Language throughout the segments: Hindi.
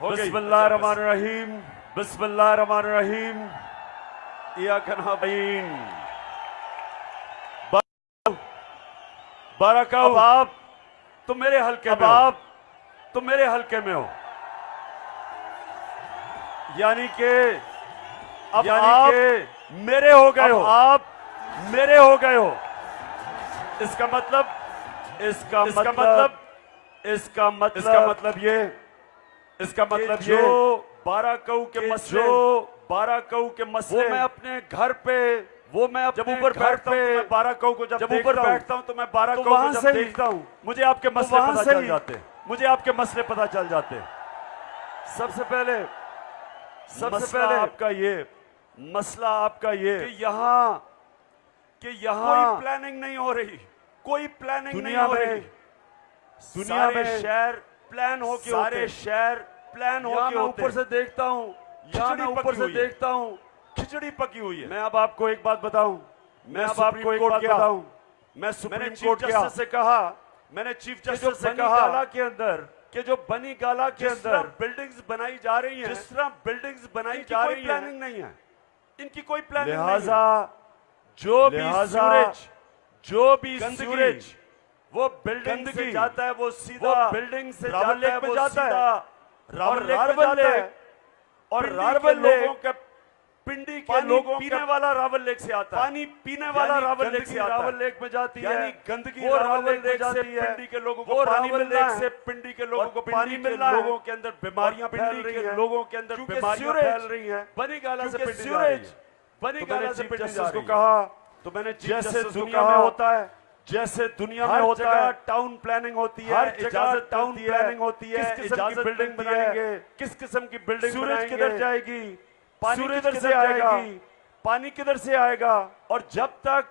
बिस्मिल्लाहिर्रहमानिर्रहीम, बिस्मिल्लाहिर्रहमानिर्रहीम। इय्याका नअबुदु। बारकाऊ। अब आप तो मेरे हल्के में, आप तो मेरे हल्के में हो, यानी कि अब आप मेरे हो गए हो, आप मेरे हो गए हो। इसका मतलब ये बारकाऊ के मसले, बारकाऊ के मसले वो मैं अपने घर पे, वो मैं जब ऊपर बैठता हूं, मैं बारकाऊ को जब ऊपर बैठता हूं तो मैं बारकाऊ को जब देखता हूं, मुझे आपके मसले पता चल जाते, मुझे आपके मसले पता चल जाते। सबसे पहले आपका ये मसला, आपका ये कि यहाँ कोई प्लानिंग नहीं हो रही, कोई प्लानिंग नहीं हो रही। दुनिया में शहर प्लान हो के, सारे शहर प्लान हो के ऊपर से देखता हूँ, खिचड़ी ऊपर से देखता हूँ, खिचड़ी पकी हुई है। मैं अब आपको एक बात बताऊं, मैं अब आपको एक बात बताऊं, मैं सुप्रीम कोर्ट जस्टिस से कहा, मैंने चीफ जस्टिस से कहा के अंदर कि जो बनी गाला के अंदर बिल्डिंग्स बनाई जा रही हैं, जिस तरह बिल्डिंग्स बनाई जा रही हैं, प्लानिंग नहीं है, इनकी कोई प्लानिंग नहीं है। लिहाजा जो भी सीवरेज वो बिल्डिंग से जाता है, वो सीधा बिल्डिंग से रावल लेक में जाता है, रावल लेक और रावल लोगों के पिंडी के लोगों पीने वाला रावल लेक से आता है, पानी पीने वाला रावल लेक से रावल लेक में जाती है, यानी गंदगी रावल लेक से पिंडी के लोगों को पानी मिल रहा है, पिंडी के लोगों को पानी मिल रहा है, लोगों के अंदर बीमारियां फैल रही हैं, लोगों के अंदर बीमारियां फैल रही हैं, बनी गाला से पिंडी जा रही है, बनी गाला से पिंडी जा रही है। कहा तो मैंने जैसे दुनिया में होता है, जैसे दुनिया में होता है, टाउन प्लानिंग होती है, हर जगह टाउन प्लानिंग होती है, किस किस्म की बिल्डिंग बनाएंगे, किस किस्म की बिल्डिंग सूरज किधर जाएगी, पानी किधर से आएगा, पानी किधर से आएगा, और जब तक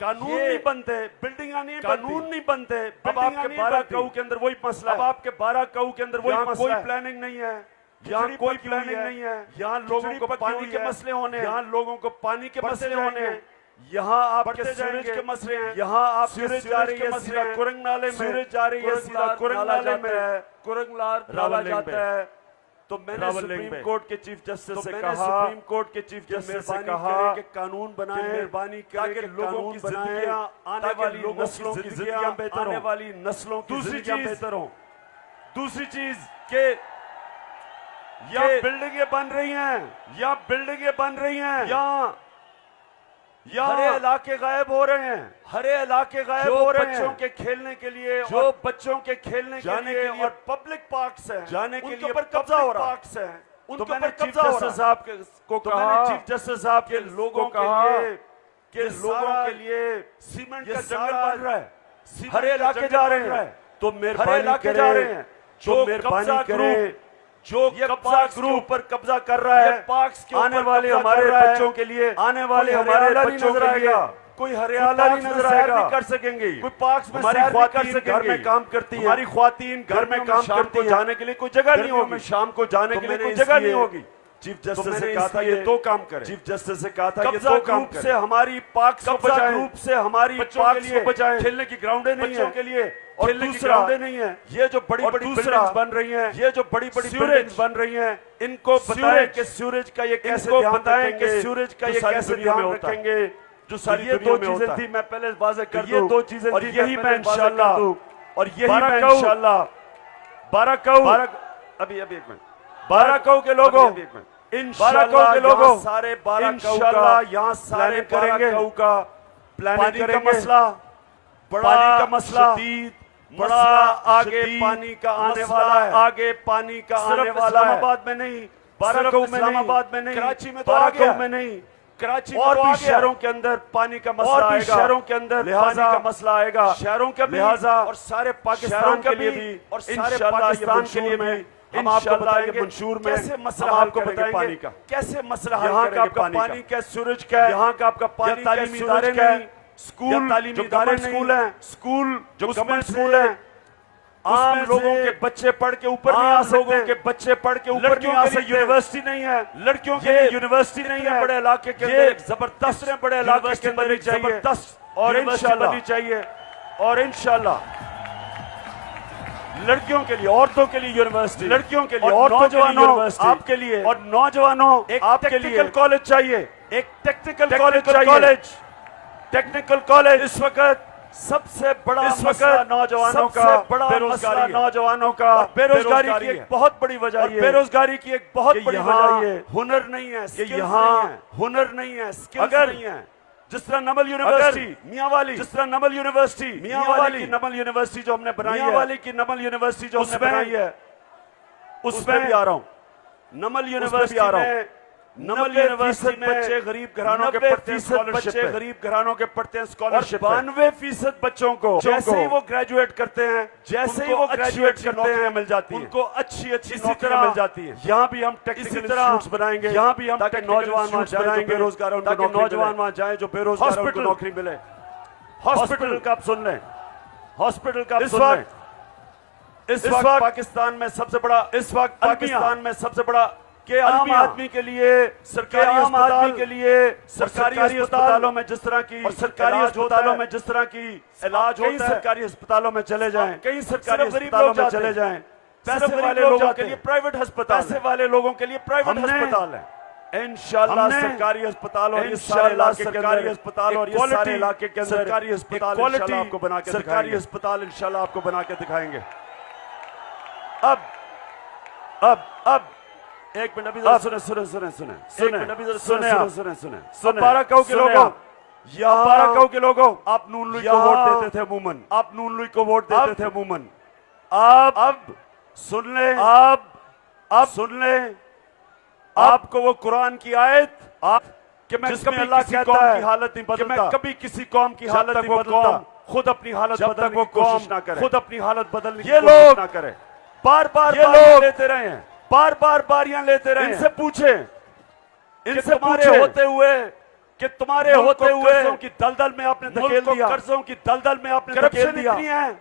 कानून नहीं बनते, बिल्डिंग कानून नहीं बनते, अब आपके बारकाऊ के अंदर वही मसला, अब आपके बारकाऊ के अंदर वही मसला, कोई प्लानिंग नहीं है, यहाँ कोई प्लानिंग नहीं है, यहाँ लोगों को पानी के मसले होने, यहाँ लोगों को पानी के मसले होने, यहाँ आपके सीवरेज के मसले हैं, यहाँ आप सीवरेज जा रही है सीधा कुरंग नाले में, सीवरेज जा रही है सीधा कुरंग नाले में, कुरंग नाला जाता है। तो मैंने सुप्रीम कोर्ट के चीफ जस्टिस से कहा, सुप्रीम कोर्ट के चीफ जस्टिस से कहा कि कानून बनाएं, मेहरबानी ताकि लोगों की जिंदगियां, आने वाली नस्लों की जिंदगियां बेहतर हो, आने वाली नस्लों की जिंदगियां बेहतर हो। दूसरी चीज के यहाँ बिल्डिंगें बन रही हैं, यहाँ बिल्डिंगें बन रही हैं, यहाँ हरे इलाके गायब हो रहे हैं, हरे इलाके गायब हो रहे हैं, बच्चों के खेलने के लिए, जो बच्चों के खेलने के लिए और पब्लिक पार्क्स हैं, जाने के लिए कब्जा हो रहा पार्क्स हैं, उनके ऊपर कब्जा हो रहा। साहब को कहा, चीफ जस्टिस साहब के लोगों के लोगों के लिए सीमेंट का जंगल बन रहा है, हरे इलाके जा रहे हैं, तो मेहरबानी करें, जो मेहरबानी करें, जो कब्जा ग्रुप पर कब्जा कर रहा है, पार्क्स के आने वाले हमारे बच्चों के लिए, आने वाले हमारे बच्चों के लिए कोई हरियाला नहीं नजर आएगा, नहीं कर सकेंगे, कोई पार्क्स में हमारी ख्वातीन घर में काम करती है, हमारी ख्वातीन घर में काम करती है, जाने के लिए कोई जगह नहीं होगी, शाम को जाने के लिए कोई जगह नहीं होगी। चीफ जस्टिस से कहा था ये दो काम करें, चीफ जस्टिस से कहा था ये दो काम करें, से हमारी पार्क्स को बचाएं, ग्रुप से हमारी पार्क्स को बचाएं, खेलने की ग्राउंडें नहीं है के लिए, और दूसरा नहीं है, ये जो बड़ी बड़ी बिल्डिंग्स बन रही हैं, ये जो बड़ी बड़ी बिल्डिंग्स बन रही हैं, इनको बताएं कि सूरज का ये कैसे ध्यान बताएं कि सूरज का ये कैसे ध्यान रखेंगे, जो सारी ये दो चीजें थी, मैं पहले वाज़ेह कर दूं, ये दो चीजें, और यही मैं इंशाल्लाह, और यही मैं इंशाल्लाह बारकाऊ, अभी एक मिनट, बारकाऊ के लोगों, इंशाल्लाह के लोगों सारे बारकाऊ का यहाँ सारे करेंगे, का प्लानिंग का मसला, बड़ा का मसला, बड़ा आगे पानी का आने वाला है, आगे पानी का आने वाला है, इस्लामाबाद में नहीं, बारकाऊ में, इस्लामाबाद में नहीं, कराची में, बारकाऊ में नहीं, कराची और भी शहरों के अंदर पानी का मसला आएगा, शहरों के अंदर पानी का मसला आएगा, शहरों के लिहाजा और सारे पाकिस्तान के लिए भी, और सारे पाकिस्तान के लिए भी हम आपको बताएंगे मंशूर में कैसे मसला आपको बताएंगे पानी का, कैसे मसला यहाँ का आपका पानी का, सूरज का, यहाँ का आपका पानी तालीमी इदारे नहीं, स्कूल तालीमी इदारे स्कूल हैं, स्कूल जो गवर्नमेंट स्कूल हैं, आम लोगों के बच्चे पढ़ के ऊपर नहीं आ सकते, लोगों के बच्चे पढ़ के ऊपर नहीं आ सकते, यूनिवर्सिटी नहीं है, लड़कियों के लिए यूनिवर्सिटी नहीं है, बड़े इलाके के अंदर जबरदस्त, बड़े इलाके के अंदर जबरदस्त और इंशाल्लाह चाहिए, और इंशाल्लाह लड़कियों के लिए, औरतों के लिए यूनिवर्सिटी, लड़कियों के लिए, औरतों के लिए यूनिवर्सिटी, आपके लिए और नौजवानों एक आपके लिए कॉलेज चाहिए, एक टेक्निकल कॉलेज चाहिए। टेक्निकल कॉलेज इस वक्त सबसे बड़ा मसला नौजवानों का, बेरोजगारी, नौजवानों का बेरोजगारी की एक बहुत बड़ी वजह है। बेरोजगारी की एक बहुत बड़ी वजह है हुनर नहीं है, कि यहाँ हुनर नहीं है, स्किल्स नहीं है। जिस तरह नमल यूनिवर्सिटी मियांवाली, जिस तरह नमल यूनिवर्सिटी मियांवाली की नमल यूनिवर्सिटी जो हमने बनाई है, मियांवाली की नमल यूनिवर्सिटी जो हमने बनाई है, उसमें भी आ रहा हूँ। नमल यूनिवर्सिटी आ रहा हूँ। नमल यूनिवर्सिटी में बच्चे गरीब घरानों के पढ़ते हैं, बच्चे गरीब घरानों के पढ़ते हैं स्कॉलरशिप। 92% बच्चों को जैसे ही वो ग्रेजुएट करते हैं, जैसे ही वो ग्रेजुएट करते हैं मिल जाती है, उनको अच्छी अच्छी नौकरियां मिल जाती है। यहाँ भी हम टेक्निकल इंस्टीट्यूट्स बनाएंगे, यहाँ भी हम ताकि नौजवान वहाँ जाएं, बेरोजगार ताकि नौजवान वहाँ जाए जो बेरोजगार उनको नौकरी मिले। हॉस्पिटल का आप सुन लें, हॉस्पिटल का आप सुन लें। इस वक्त पाकिस्तान में सबसे बड़ा, इस वक्त पाकिस्तान में सबसे बड़ा के आम आदमी के लिए सरकारी अस्पताल के लिए सरकारी अस्पतालों में जिस तरह की, और सरकारी अस्पतालों में जिस तरह की इलाज होता है, सरकारी अस्पतालों में चले जाएं, कई सरकारी अस्पतालों में चले जाएं। पैसे वाले लोगों के लिए प्राइवेट अस्पताल, पैसे वाले लोगों के लिए प्राइवेट अस्पताल है। इंशाअल्लाह सरकारी अस्पताल और इंशाअल्लाह सरकारी अस्पताल और ये सारे इलाके के अंदर सरकारी अस्पताल इंशाअल्लाह आपको बना के, सरकारी अस्पताल इंशाअल्लाह आपको बना के दिखाएंगे। अब एक मिनट अभी सुने सुने सुने सुने सुने सुने सुने सुने बाराकाऊ के लोगों, यहाँ बाराकाऊ के लोगों, आप नून लीग को वोट देते थे अमूमन, आप नून लीग को वोट देते थे अमूमन। अब सुन ले, आप सुन ले, आपको वो कुरान की आयत आप कि मैं कभी अल्लाह की कौम की हालत नहीं बदलता, मैं कभी किसी कौम की हालत नहीं बदलता, खुद अपनी हालत बदलने की कोशिश ना करे, खुद अपनी हालत बदलने की कोशिश ना करे। बार बार ये लोग लेते रहे हैं, बार बार बारियां लेते रहे। इनसे पूछे, इनसे तुम्हारे होते हुए कि तुम्हारे होते हुए कर्जों की दलदल में आपने धकेल दिया, कर्जों की दलदल में आपने धकेल दिया। इतनी है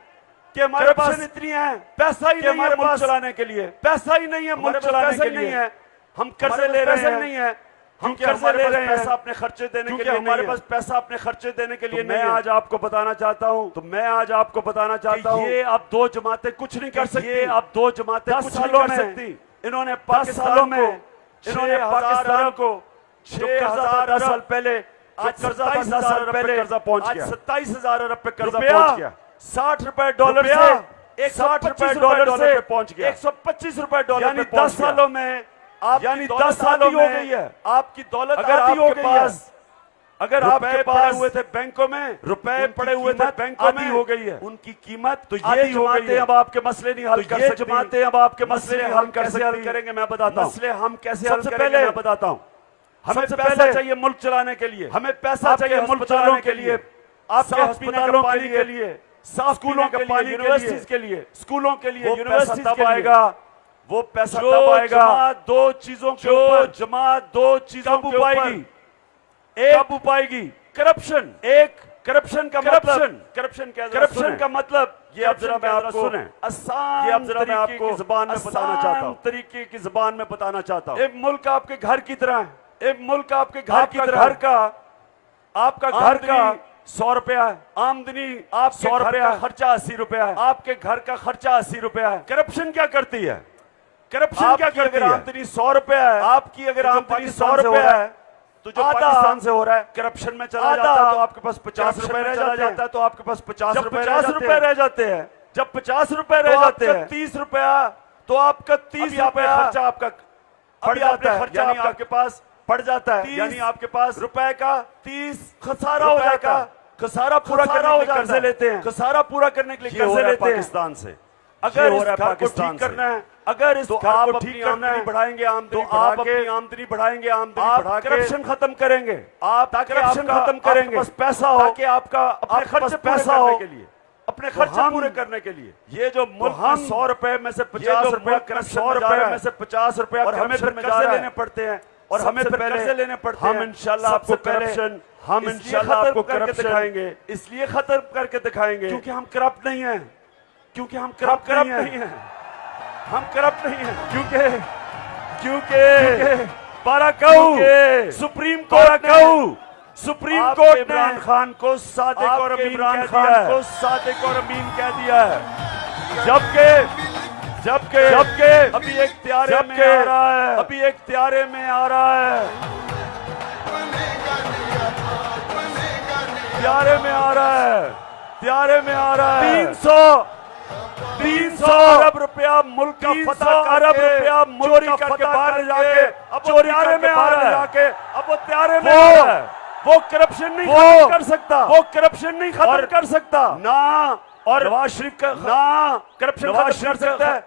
कि हमारे पास इतनी है, पैसा ही नहीं है मुल्क चलाने के लिए, पैसा ही नहीं है मुल्क चलाने के लिए। हम कर्जे ले रहे हैं, हम कर्जे ले रहे हैं पैसा अपने खर्चे देने के लिए, हमारे पास पैसा अपने खर्चे देने के लिए। मैं आज आपको बताना चाहता हूं, तो मैं आज आपको बताना चाहता हूं, ये अब दो जमातें कुछ नहीं कर सकती, ये अब दो जमातें कुछ नहीं कर सकती। इन्होंने पाकिस्तान में, इन्होंने पाकिस्तान को 6,000 साल पहले, आज 27,000 अरब पे कर्जा पहुंच गया, 27,000 अरब पे कर्जा पहुंच गया। 60 रुपए डॉलर से 160 डॉलर पे पहुंच गया, 125 रुपए डॉलर पे 10 सालों में, यानी 10 सालों में हो गई है आपकी दौलत। अगर आपके पास, अगर आपके पास हुए थे बैंकों में, रुपए पड़े हुए थे बैंकों में, हो गई है उनकी कीमत। तो ये जमातें अब आपके मसले नहीं हल कर सकती, जमातें अब आपके मसले हल कैसे हल करेंगे मैं बताता हूं। मसले हम कैसे हल करेंगे मैं बताता हूं। हमें पैसा चाहिए मुल्क चलाने के लिए, हमें पैसा चाहिए मुल्क चलाने के लिए, आपके अस्पतालों के लिए, स्कूलों के पानी, यूनिवर्सिटीज के लिए, स्कूलों के लिए, यूनिवर्सिटीज तब आएगा, वो पैसा तब आएगा दो चीजों के ऊपर, जमात दो चीजों के ऊपर काबू पाएगी। करप्शन, एक करप्शन का मतलब, करप्शन का मतलब ये अब जरा मैं आपको सुने, आसान, ये अब जरा मैं आपको जुबान में बताना चाहता हूं, तरीके की जुबान में बताना चाहता हूं। एक मुल्क आपके घर की तरह है, एक मुल्क आपके घर की तरह, घर का, आपका घर का 100 रुपया है आमदनी, आप 100 रुपया, खर्चा 80 रुपया है, आपके घर का खर्चा 80 रुपया है। करप्शन क्या करती है? करप्शन क्या करती है? आमदनी 100 रुपया है, आपकी अगर आमदनी 100 रुपया है, तो जो पाकिस्तान से हो रहा है करप्शन में चला जाता है, तो आपके पास 50 रुपए रह जाता है, तो आपके पास 50 रुपए रह जाते हैं। जब 50 रुपए रह जाते हैं, 30 रुपया, तो आपका 30 रुपया खर्चा आपका बढ़ जाता है, यानी आपके पास बढ़ जाता है, यानी आपके पास रुपए का 30 खसारा हो जाता है। खसारा पूरा करने के लिए कर्जे लेते हैं, खसारा पूरा करने के लिए कर्जे लेते हैं पाकिस्तान से। अगर इस घर को ठीक करना है, अगर इस घर को ठीक करना है, बढ़ाएंगे आमदनी, तो आप अपनी आमदनी बढ़ाएंगे, आमदनी बढ़ा के करप्शन खत्म करेंगे, आप करप्शन खत्म करेंगे, बस पैसा हो, ताकि आपका अपने खर्च पैसा हो के लिए, अपने खर्चे पूरे करने के लिए। ये जो मुल्क 100 रुपए में से 50 रुपए, 100 रुपए में से 50 रुपए, और हमें फिर कर्जे लेने पड़ते हैं, और हमें फिर कर्जे लेने पड़ते हैं। हम इंशाल्लाह आपको करप्शन, हम इंशाल्लाह आपको करप्शन दिखाएंगे, इसलिए खत्म करके दिखाएंगे क्योंकि हम करप्ट नहीं है, क्योंकि हम करप्ट नहीं है, हम करप्ट नहीं है, क्योंकि बाराकाऊ सुप्रीम कोर्ट ने इमरान खान को सादिक और अमीन कह दिया है। जबकि अभी एक त्यारे में आ रहा है, अभी एक त्यारे में आ रहा है, त्यारे में आ रहा है, त्यारे में आ रहा है। 300 अरब रुपया मुल्क का फतह, अरब रुपया चोरी करके बाहर जाके अब चोरी में आ रहा है, अब वो त्यारे में आ रहा है। वो करप्शन नहीं खत्म कर सकता, वो करप्शन नहीं खत्म कर सकता ना। और नवाज शरीफ का ना करप्शन खत्म कर सकता है,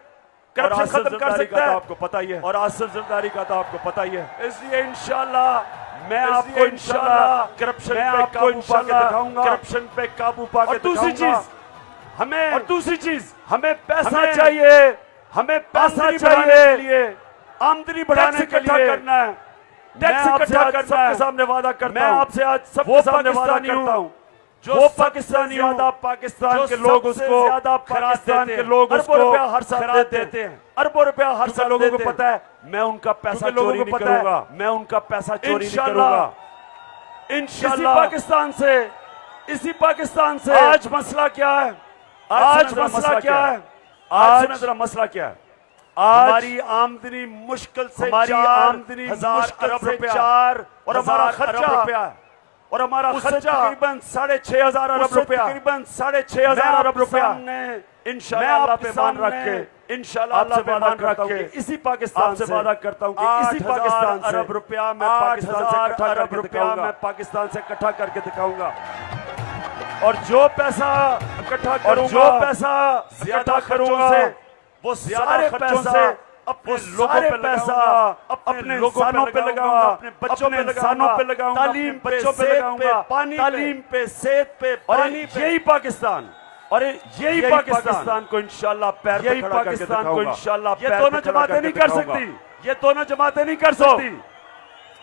करप्शन खत्म कर सकता है, आपको पता ही है। और आसिफ जरदारी का तो आपको पता ही है। इसलिए इंशाल्लाह मैं आपको इंशाल्लाह करप्शन पे काबू पाके दिखाऊंगा, करप्शन पे काबू पाके दिखाऊंगा। दूसरी चीज हमें पैसा चाहिए, हमें पैसा चाहिए आमदनी बढ़ाने के लिए करना है, टैक्स इकट्ठा करना है। सबके सामने वादा करता हूं, मैं आपसे आज सबके सामने वादा करता हूं, जो पाकिस्तानी ज्यादा पाकिस्तान के लोग उसको ज्यादा पाकिस्तान के लोग उसको हर साल देते हैं, अरबों रुपया हर साल। लोगों को पता है मैं उनका पैसा चोरी नहीं करूंगा, मैं उनका पैसा चोरी नहीं करूंगा इंशाल्लाह। इसी पाकिस्तान से आज मसला क्या है, आज मसला क्या है, आज जरा मसला क्या है। आज हमारी आमदनी मुश्किल से, हमारी आमदनी मुश्किल से 4 और हमारा खर्चा रुपया, और हमारा खर्चा तकरीबन 6,500 अरब रुपया, तकरीबन 6,500 अरब रुपया। इंशाल्लाह अल्लाह पे मान रख के, इंशाल्लाह अल्लाह पे मान रख के इसी पाकिस्तान से वादा करता हूं कि इसी पाकिस्तान से अरब रुपया मैं पाकिस्तान से इकट्ठा करके दिखाऊंगा, मैं पाकिस्तान से इकट्ठा करके दिखाऊंगा। और जो पैसा इकट्ठा करूंगा, जो पैसा ज्यादा करूंगा, वो सारे पैसा अपने लोगों पे लगाऊंगा, अपने इंसानों पे लगाऊंगा, अपने बच्चों पे लगाऊंगा, तालीम बच्चों पे लगाऊंगा, पानी, तालीम पे, सेहत पे, पानी पे। यही पाकिस्तान, और यही पाकिस्तान को इंशाल्लाह पैर पे खड़ा करके दिखाऊंगा। ये दोनों जमातें नहीं कर सकती, ये दोनों जमातें नहीं कर सकती।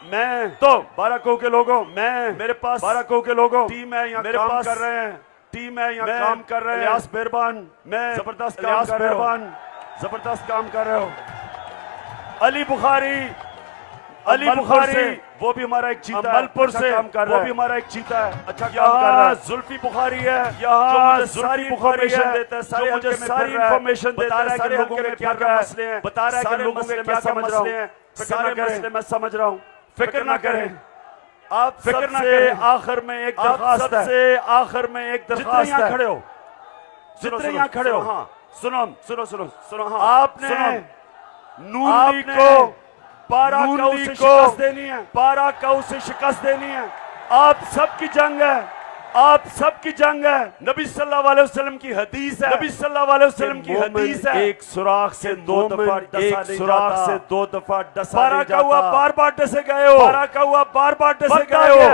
मैं तो बाराको के लोगों, मैं मेरे पास बाराको के लोगों टीम है, यहाँ मेरे पास कर रहे हैं, टीम है यहाँ काम कर रहे हैं। इलियास मेहरबान, मैं जबरदस्त काम कर रहे हो, जबरदस्त काम कर रहे हो। अली बुखारी वो भी हमारा एक चीता है, मलपुर से काम कर रहा है, वो भी हमारा एक चीता है, अच्छा काम कर रहा है। जुल्फी बुखारी है यहाँ, सारी इन्फॉर्मेशन देता है, सारे मुझे सारी इन्फॉर्मेशन देता है, सारे लोगों के क्या क्या मसले हैं बता रहा है, कि लोगों के क्या क्या मसले हैं, सारे मसले मैं समझ रहा हूँ। फिक्र ना करें आप, फिक्र ना करें। आखिर में एक दरखास्त है, आखिर में एक दरखास्त है, खड़े हो, जितने यहाँ खड़े हो, हाँ सुनो, हाँ आपने नून लीग को पारा से शिकस्त देनी है, पारा से शिकस्त देनी है। आप सबकी जंग है, आप सबकी जंग है। नबी सल्लल्लाहु अलैहि वसल्लम की हदीस है, नबी सल्लल्लाहु अलैहि वसल्लम की हदीस है, एक सुराख से 2 दफा, एक सुराख से 2 दफा डसा नहीं जाता। बार बार डसे गए हो, बारह का हुआ बार बार डसे गए हो।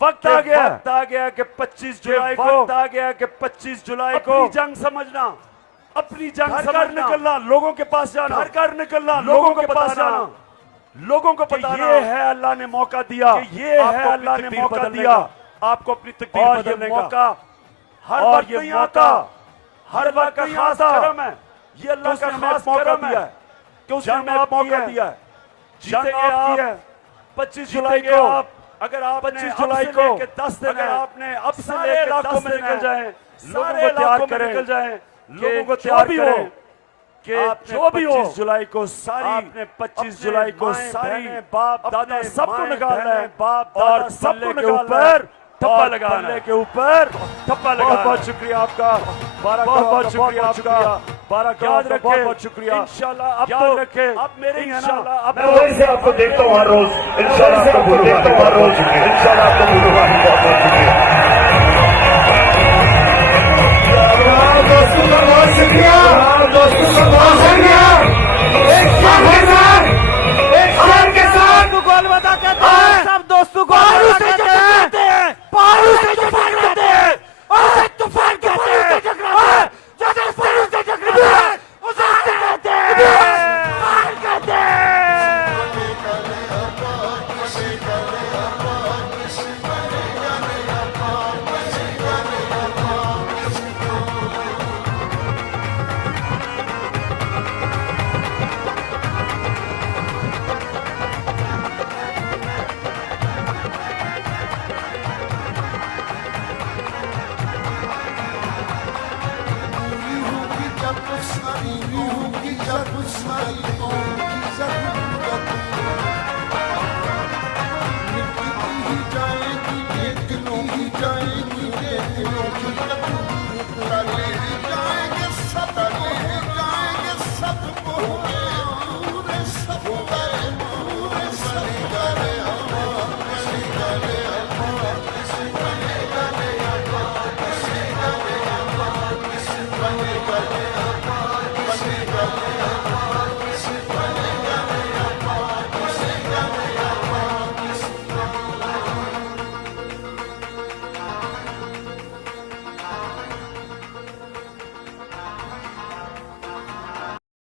वक्त आ गया कि 25 जुलाई को, वक्त आ गया कि 25 जुलाई को अपनी जंग समझना, अपनी जंग घर निकलना, लोगों के पास जाना, घर निकलना, लोगों के पास जाना, लोगों को बताना ये है अल्लाह ने मौका दिया, ये है अल्लाह ने मौका दिया आपको अपनी तकदीर बदलने का। मौका हर वक्त नहीं आता, हर वक्त का खास करम है, ये अल्लाह का खास मौका दिया है कि उसने हमें मौका दिया है। जीतेंगे आप 25 जुलाई को, अगर आप 25 जुलाई को 10 दिन आपने अब से लेकर 10 में निकल जाए, लोगों को तैयार करें, लोगों को तैयार करें कि जो भी हो 25 जुलाई को सारी, आपने 25 जुलाई को सारी बाप दादा सबको निकालना है, बाप दादा सबको निकालना है, ठप्पा लगाना है, के ऊपर ठप्पा लगाना। बहुत शुक्रिया आपका, बहुत शुक्रिया आपका, याद रखें, बहुत शुक्रिया। इंशाल्लाह अब याद रखें, अब मेरे इंशाल्लाह अब मैं वहीं से आपको देखता हूँ हर रोज, इंशाल्लाह आपको देखता हूँ हर रोज, इंशाल्लाह आपको मिलूंगा। बहुत शुक्रिया दोस्तों का, बहुत शुक्रिया दोस्तों का, बहुत शुक्रिया। एक साथ के साथ गोल बता कहते हैं, सब दोस्तों को पारू से टकराते हैं, पारू से टकराते हैं, और तूफान कहते हैं, जो पारू से टकराते हैं उसे कहते हैं, पार कहते हैं। पूरी होगी जब सारी होगी जब मिटती ही जाएगी ये दिलों की जाएगी ये दिलों की